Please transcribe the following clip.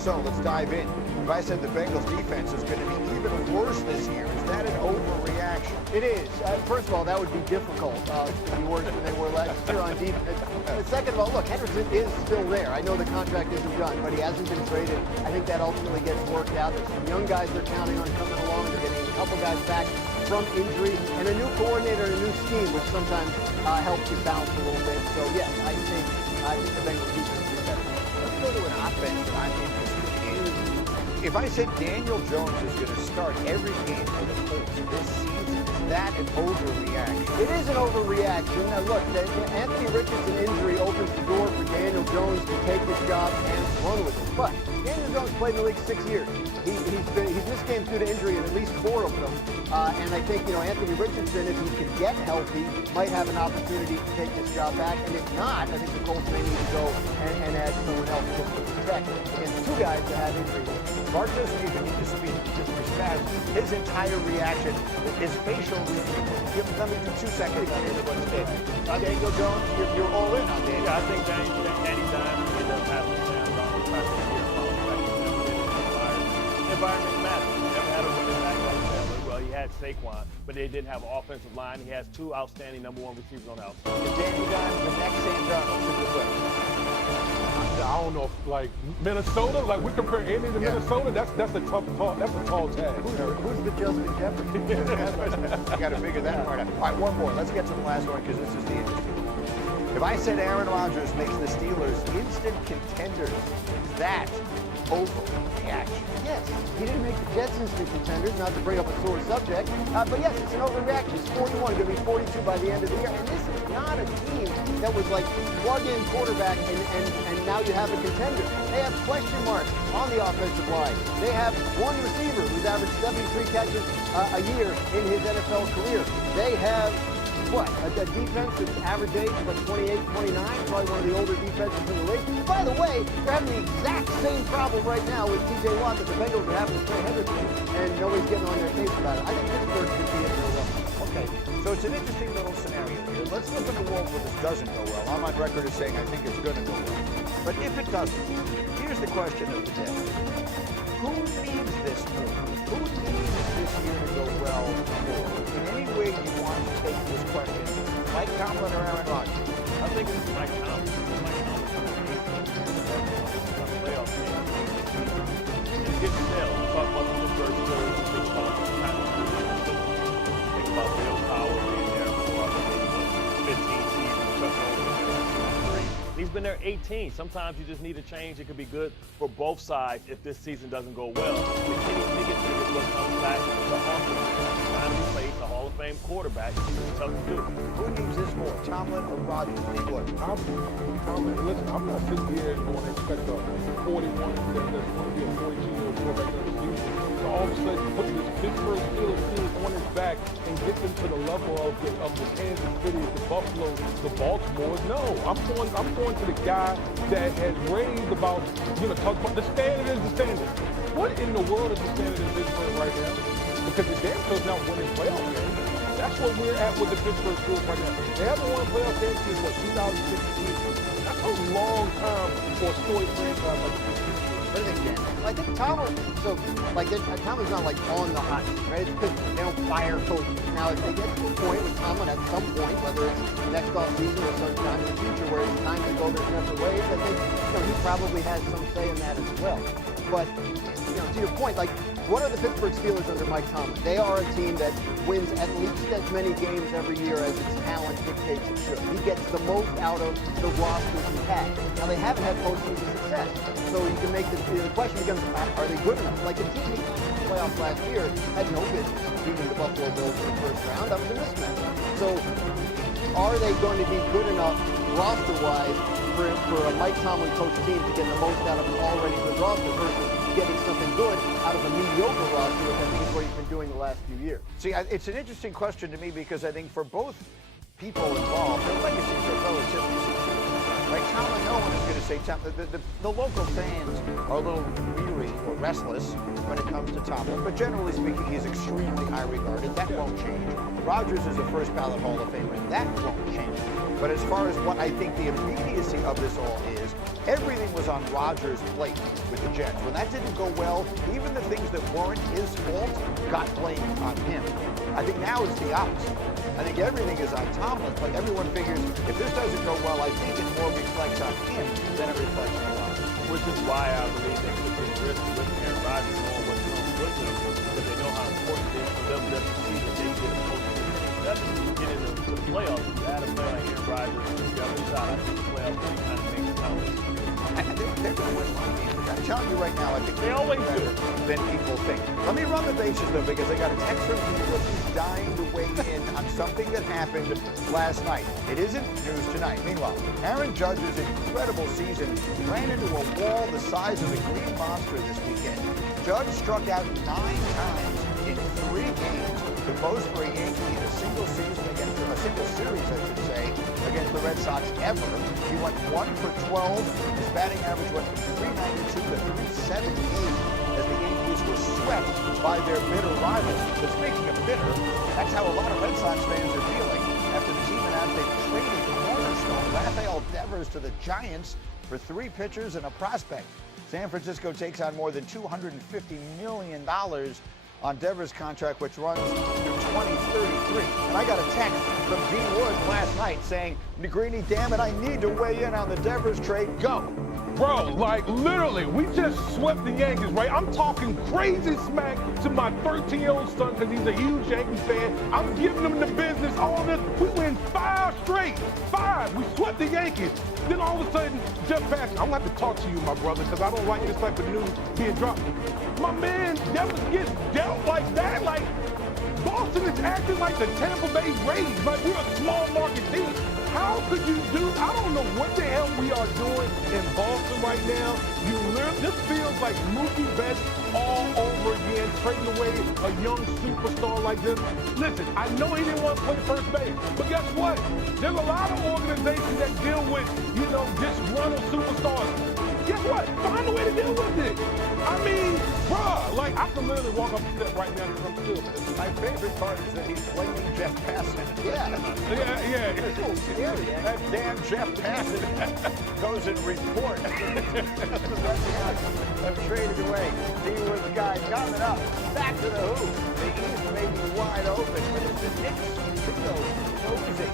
So let's dive in. If I said the Bengals defense is going to be even worse this year, is that an overreaction? It is. First of all, that would be difficult to be worse than they were last year on defense. Second of all, look, Henderson is still there. I know the contract isn't done, but he hasn't been traded. I think that ultimately gets worked out. There's some young guys they're counting on coming along. They're getting a couple guys back from injury, and a new coordinator and a new scheme, which sometimes helps you bounce a little bit. So, yes, I think the Bengals defense is better. Let's go to an offense that I'm interested in. If I said Daniel Jones is going to start every game for the Colts this season, is that an overreaction? It is an overreaction. Now, look, the Anthony Richardson injury opens the door for Daniel Jones to take this job and run with it. But Daniel Jones played in the league 6 years. He's missed games due to injury in at least 4 of them. And I think, Anthony Richardson, if he can get healthy, might have an opportunity to take this job back. And if not, I think the Colts may need to go and add someone else to protect against 2 guys that have injuries. Mark doesn't even need to speak, just respond. His entire reaction, his facial reaction. Let me do 2 seconds on everybody's statement. Daniel Jones, you're all in on Daniel. Yeah, I think Danny Dimes, he doesn't have the chance on the type of year. Environment matters. He never had a running back like that. Well, he had Saquon, but they didn't have an offensive line. He has 2 outstanding number 1 receivers on the outside. Danny Dimes, the next Sam Darnold, super quick. I don't know if, like, Minnesota, like, we compare Indy to Minnesota, that's a tough talk. That's a tall tag. Who's the Justin Jefferson? You got to figure that part out. All right, one more. Let's get to the last one because this is the interesting one. If I said Aaron Rodgers makes the Steelers instant contenders, is that overreaction? Yes. He didn't make the Jets instant contenders, not to bring up a sore subject. But yes, it's an overreaction. It's 41, going to be 42 by the end of the year. And this is not a team that was like plug-in quarterback and now you have a contender. They have question marks on the offensive line. They have one receiver who's averaged 73 catches a year in his NFL career. They have a defense that's average age of like 28, 29, probably one of the older defenses in the league. By the way, they're having the exact same problem right now with T.J. Watt that the Bengals are having with Trey Henderson, and nobody's getting on their case about it. I think Pittsburgh could be in real well. Okay, so it's an interesting little scenario here. Let's look in the world where this doesn't go well. I'm on record as saying I think it's going to go well. But if it doesn't, here's the question of the day. Who needs this more? Who needs this year to go well more? In any way you want to take this question, Mike Tomlin or Aaron Rodgers? I think it's Mike Tomlin. Mike Tomlin playoff game. And it gets stale. You talk about the Pittsburgh Steelers, you think about Bill Powell being there for 15 seasons, touching over 3. He's been there 18. Sometimes you just need a change. It could be good for both sides if this season doesn't go well. The Kenny Pickett thing is what comes back to offense. Trying to replace a Hall of Fame quarterback is tough to do. Who needs this more, Tomlin or Rodgers? Tomlin, listen, I'm not sitting here and going to expect a 41 that's going to be a 42-year quarterback in the season. So all of a sudden, put this Pittsburgh Steelers team on his back and get them to the level of the Kansas City, the Buffalo, the Baltimores. No, I'm going to the guy that has raved about, talk about the standard is the standard. What in the world is the standard in Pittsburgh right now? Because the game goes not winning playoff games. That's what we're at with the Pittsburgh Steelers right now. They haven't won a playoff game since, 2016. That's a long time for a storied franchise like the Pittsburgh Steelers. What do you think, Dan? I think Tomlin, Tomlin's not like on the hot seat, right? It's because they don't fire coaches. Now, if they get to a point with Tomlin at some point, whether it's next offseason or sometime in the future where it's time to go their separate ways, I think, he probably has some say in that as well. But, to your point, what are the Pittsburgh Steelers under Mike Tomlin? They are a team that wins at least as many games every year as its talent dictates it should. He gets the most out of the rosters he has. Now, they haven't had postseason success, so you can make the question becomes, are they good enough? Like the team in the playoffs last year had no business beating the Buffalo Bills in the first round. That was a mismatch. So, are they going to be good enough roster-wise for a Mike Tomlin coach team to get the most out of an already good roster versus getting something good out of a mediocre roster, which I think is what he's been doing the last few years? See, it's an interesting question to me because I think for both people involved, their legacies are relatively secure. Right? Tomlin, no one is going to say Tomlin. The local fans are a little weary or restless when it comes to Tomlin, but generally speaking, he's extremely high regarded. That won't change. Rodgers is a first ballot Hall of Famer. That won't change. But as far as what I think the immediacy of this all is, everything was on Rodgers' plate with the Jets. When that didn't go well, even the things that weren't his fault got blamed on him. I think now it's the opposite. I think everything is on Tomlin. Like everyone figures, if this doesn't go well, I think it more reflects on him than it reflects on Rodgers. Which is why I believe they took this risk with Aaron Rodgers knowing what comes with him, because they know how important it is for them this season. They get a get into the playoffs. You add a player like Aaron Rodgers to the other side, I think the playoffs really kind of makes Tomlin. They're going to win a lot of games. I'm telling you right now, I think they always do than people think. Let me run the bases though, because I got a text from people who's dying to weigh in on something that happened last night. It isn't news tonight. Meanwhile, Aaron Judge's incredible season ran into a wall the size of the Green Monster this weekend. Judge struck out 9 times in 3 games, the most for a Yankee in a single season against a single series, I should say, against the Red Sox ever. He went 1 for 12. His batting average went from 392 to 378 as the Yankees were swept by their bitter rivals. But speaking of bitter, that's how a lot of Red Sox fans are feeling after the team announced they traded cornerstone Rafael Devers to the Giants for 3 pitchers and a prospect. San Francisco takes on more than $250 million on Devers' contract, which runs through 2033. And I got a text from Dean Wood last night saying, Negrini, damn it, I need to weigh in on the Devers trade. Go. Bro, like literally, we just swept the Yankees, right? I'm talking crazy smack to my 13-year-old son because he's a huge Yankees fan. I'm giving him the business, all this. We win 5 straight. 5. We swept the Yankees. Then all of a sudden, Jeff Passan, I'm going to have to talk to you, my brother, because I don't like this type of news being dropped. My man never gets dealt like that. Like, Boston is acting like the Tampa Bay Rays, like we're a small market team. How could you do? I don't know what the hell we are doing in Boston right now. This feels like Mookie Betts all over again, trading away a young superstar like this. Listen, I know he didn't want to play first base, but guess what? There's a lot of organizations that deal with, disgruntled superstars. Guess what? Find a way to deal with it. I mean, bruh, like I can literally walk up the step right now because I'm still. My favorite part is that he's blaming Jeff Passan. Yeah. It's a little scary. That damn Jeff Passan goes and reports. I've traded away. He was the guy coming up. Back to the hoop. The East may be wide open, but it's the Knicks still nosing